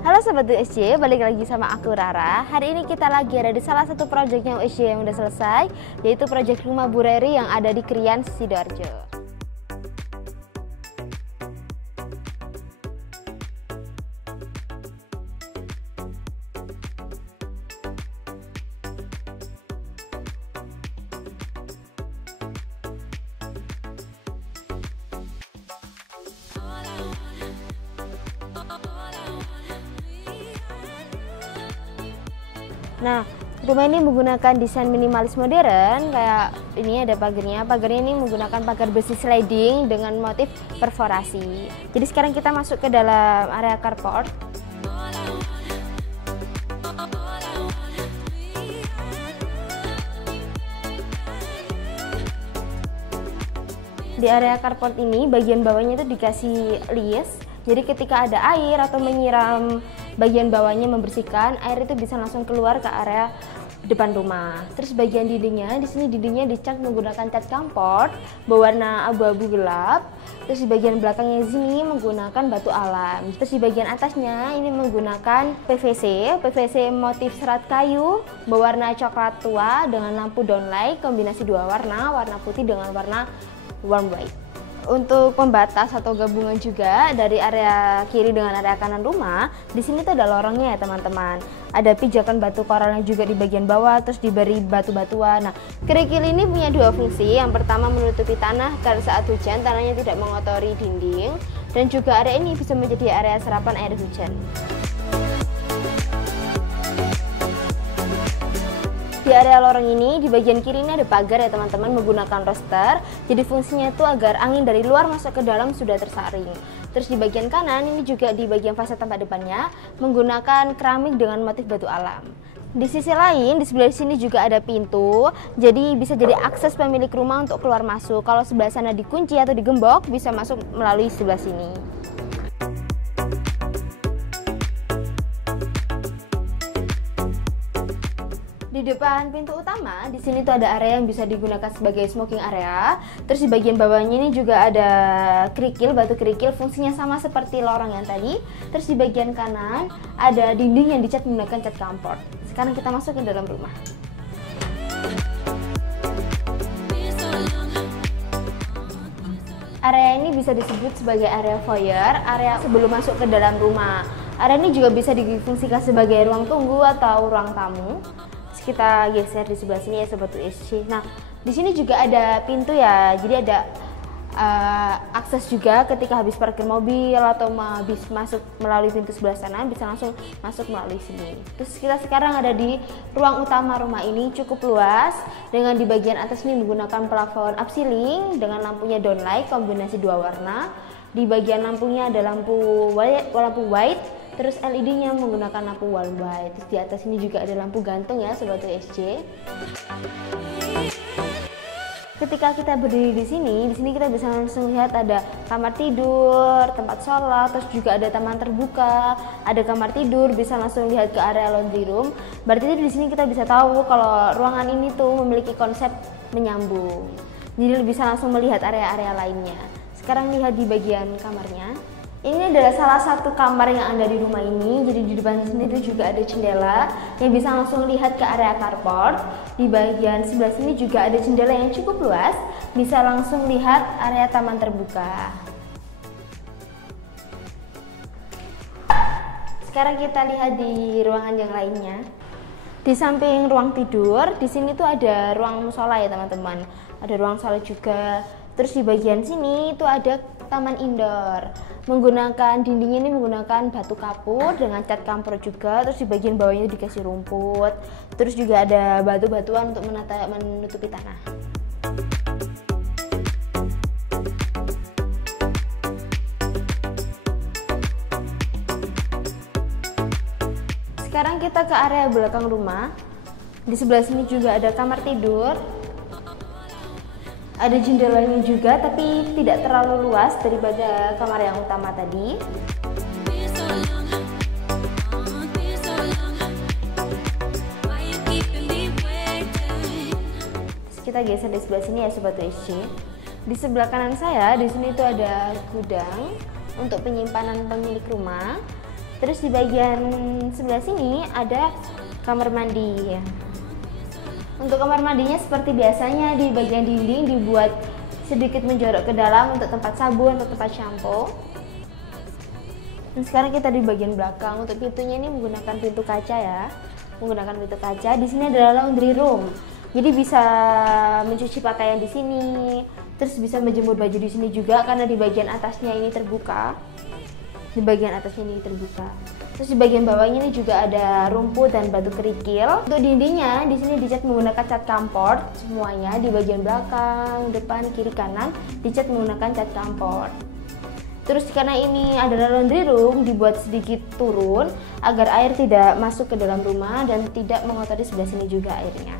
Halo Sobat USJ, balik lagi sama aku Rara. Hari ini kita lagi ada di salah satu proyeknya USJ yang udah selesai, yaitu proyek Rumah Bu Reri yang ada di Krian, Sidoarjo. Nah, rumah ini menggunakan desain minimalis modern, kayak ini ada pagarnya. Pagarnya ini menggunakan pagar besi sliding dengan motif perforasi. Jadi sekarang kita masuk ke dalam area carport. Di area carport ini bagian bawahnya itu dikasih list. Jadi ketika ada air atau menyiram bagian bawahnya membersihkan, air itu bisa langsung keluar ke area depan rumah. Terus bagian dindingnya, di sini dindingnya dicat menggunakan cat camport berwarna abu-abu gelap. Terus di bagian belakangnya sini menggunakan batu alam. Terus di bagian atasnya ini menggunakan PVC motif serat kayu berwarna coklat tua dengan lampu downlight kombinasi dua warna, warna putih dengan warna warm white. Untuk pembatas atau gabungan juga dari area kiri dengan area kanan rumah, di sini tuh ada lorongnya ya teman-teman. Ada pijakan batu koralnya juga di bagian bawah, terus diberi batu-batuan. Nah, kerikil ini punya dua fungsi. Yang pertama menutupi tanah karena saat hujan tanahnya tidak mengotori dinding, dan juga area ini bisa menjadi area serapan air hujan. Di area lorong ini, di bagian kiri ini ada pagar ya teman-teman menggunakan roster. Jadi fungsinya itu agar angin dari luar masuk ke dalam sudah tersaring. Terus di bagian kanan ini juga di bagian fasad tempat depannya menggunakan keramik dengan motif batu alam. Di sisi lain, di sebelah sini juga ada pintu. Jadi bisa jadi akses pemilik rumah untuk keluar masuk. Kalau sebelah sana dikunci atau digembok, bisa masuk melalui sebelah sini. Di depan pintu utama, di sini tuh ada area yang bisa digunakan sebagai smoking area. Terus di bagian bawahnya ini juga ada kerikil, batu kerikil, fungsinya sama seperti lorong yang tadi. Terus di bagian kanan ada dinding yang dicat menggunakan cat camport. Sekarang kita masuk ke dalam rumah. Area ini bisa disebut sebagai area foyer, area sebelum masuk ke dalam rumah. Area ini juga bisa difungsikan sebagai ruang tunggu atau ruang tamu. Kita geser di sebelah sini ya Sobat USJ. Nah, di sini juga ada pintu ya. Jadi ada akses juga ketika habis parkir mobil atau habis masuk melalui pintu sebelah sana, bisa langsung masuk melalui sini. Terus kita sekarang ada di ruang utama rumah ini, cukup luas dengan di bagian atas ini menggunakan plafon upceiling dengan lampunya downlight kombinasi dua warna. Di bagian lampunya ada lampu white. Terus LED-nya menggunakan lampu warm white. Terus di atas ini juga ada lampu gantung ya Sobat USJ. Ketika kita berdiri di sini kita bisa langsung lihat ada kamar tidur, tempat sholat, terus juga ada taman terbuka, ada kamar tidur, bisa langsung lihat ke area laundry room. Berarti di sini kita bisa tahu kalau ruangan ini tuh memiliki konsep menyambung. Jadi bisa langsung melihat area-area lainnya. Sekarang lihat di bagian kamarnya. Ini adalah salah satu kamar yang ada di rumah ini. Jadi di depan sini itu juga ada jendela yang bisa langsung lihat ke area carport. Di bagian sebelah sini juga ada jendela yang cukup luas, bisa langsung lihat area taman terbuka. Sekarang kita lihat di ruangan yang lainnya. Di samping ruang tidur, di sini tuh ada ruang musola ya teman-teman. Ada ruang salat juga. Terus di bagian sini itu ada taman indoor. Menggunakan dindingnya ini menggunakan batu kapur dengan cat campur juga. Terus di bagian bawahnya dikasih rumput. Terus juga ada batu-batuan untuk menutupi tanah. Sekarang kita ke area belakang rumah. Di sebelah sini juga ada kamar tidur. Ada jendelanya juga, tapi tidak terlalu luas daripada kamar yang utama tadi. Terus kita geser di sebelah sini ya Sobat USJ. Di sebelah kanan saya, di sini tuh ada gudang untuk penyimpanan pemilik rumah. Terus di bagian sebelah sini ada kamar mandi. Untuk kamar mandinya seperti biasanya di bagian dinding dibuat sedikit menjorok ke dalam untuk tempat sabun atau tempat shampoo. Dan sekarang kita di bagian belakang. Untuk pintunya ini menggunakan pintu kaca ya. Menggunakan pintu kaca. Di sini adalah laundry room. Jadi bisa mencuci pakaian di sini. Terus bisa menjemur baju di sini juga karena di bagian atasnya ini terbuka. Di bagian atasnya ini terbuka. Terus di bagian bawahnya ini juga ada rumput dan batu kerikil. Untuk dindingnya di sini dicat menggunakan cat kamport semuanya, di bagian belakang, depan, kiri, kanan dicat menggunakan cat kamport. Terus karena ini adalah laundry room dibuat sedikit turun agar air tidak masuk ke dalam rumah dan tidak mengotori sebelah sini juga airnya.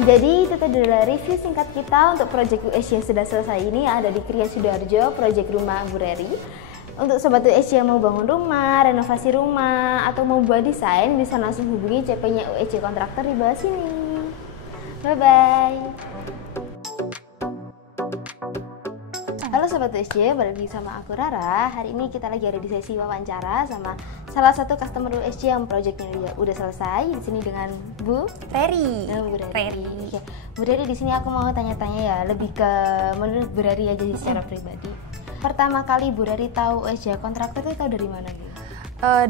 Jadi itu adalah review singkat kita untuk proyek USY yang sudah selesai ini ada di Kriya Sidoarjo, proyek rumah Bu Reri. Untuk sobat USY yang mau bangun rumah, renovasi rumah, atau mau buat desain bisa langsung hubungi CP-nya USY Kontraktor di bawah sini. Bye-bye. Halo sobat USY, balik lagi sama aku Rara. Hari ini kita lagi ada di sesi wawancara sama salah satu customer USY yang proyeknya udah selesai. Di sini dengan Bu Reri. Bu Reri. Ya, Bu Reri, di sini aku mau tanya-tanya ya, lebih ke menurut Bu Reri aja secara pribadi. Pertama kali Bu Reri tahu USY Kontraktor itu tahu dari mana Bu?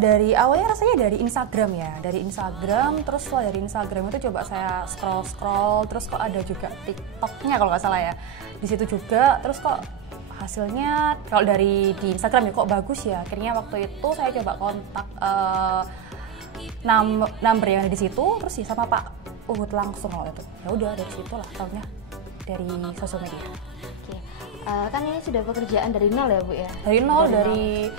Dari awalnya rasanya dari Instagram ya, dari Instagram. Terus setelah dari Instagram itu coba saya scroll, terus kok ada juga TikToknya kalau nggak salah ya. Di situ juga, terus kok hasilnya kalau dari di Instagram ya kok bagus ya. Akhirnya waktu itu saya coba kontak number yang ada di situ, terus ya sama Pak Uhud langsung waktu itu. Ya udah dari situ lah tahunya dari sosial media. Oke. Kan ini sudah pekerjaan dari nol ya Bu ya? Dari nol, dari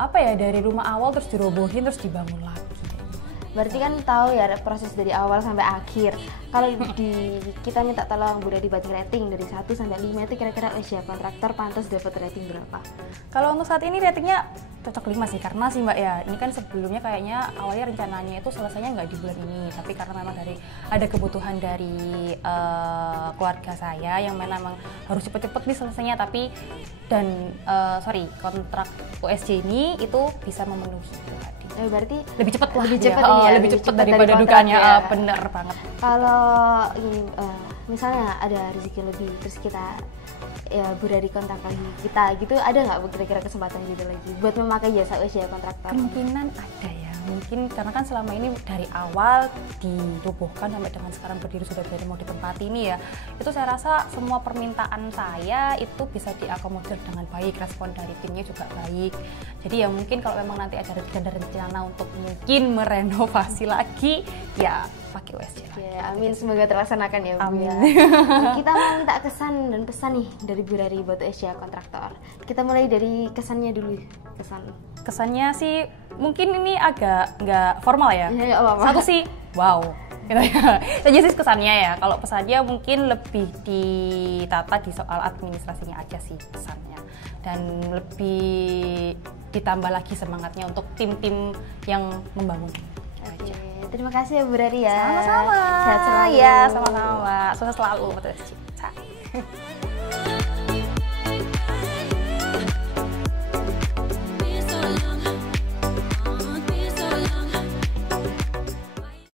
apa ya, dari rumah awal terus dirobohin terus dibangun lagi. Berarti kan tahu ya proses dari awal sampai akhir. Kalau kita minta tolong Bu Reri buat rating dari 1 sampai 5 itu kira-kira USY Kontraktor pantas dapat rating berapa? Kalau untuk saat ini ratingnya cocok 5 sih, karena sih Mbak ya, ini kan sebelumnya kayaknya awalnya rencananya itu selesainya nggak di bulan ini, tapi karena memang ada kebutuhan dari keluarga saya yang memang harus cepet-cepet nih selesainya, tapi kontrak USY ini itu bisa memenuhi itu tadi. Berarti lebih cepat lah, lebih cepat daripada dugaannya ya. Bener banget. Kalau ini misalnya ada rezeki lebih terus kita ya Bu Reri kontak lagi kita gitu, ada nggak kira-kira kesempatan gitu lagi buat memakai jasa USY Kontraktor? Kemungkinan ada ya, mungkin karena kan selama ini dari awal dirobohkan sampai dengan sekarang berdiri sudah jadi mau ditempati ini ya, itu saya rasa semua permintaan saya itu bisa diakomodir dengan baik, respon dari timnya juga baik. Jadi ya mungkin kalau memang nanti ada rencana untuk mungkin merenovasi lagi ya pakai USY lagi. Ya, amin, semoga terlaksanakan ya Bu. Amin. Ya. Kita mau minta kesan dan pesan nih dari Bu Reri buat USY Kontraktor. Kita mulai dari kesannya dulu. Kesannya sih mungkin ini agak nggak formal ya. Ya apa-apa. Satu sih wow gitu ya. Itu aja sih kesannya ya. Kalau pesannya mungkin lebih ditata di soal administrasinya aja sih pesannya, dan lebih ditambah lagi semangatnya untuk tim-tim yang membangun. Oke, terima kasih ya Bu Reri ya. Sama-sama. Sehat selalu. Ya, sama-sama. Sukses selalu.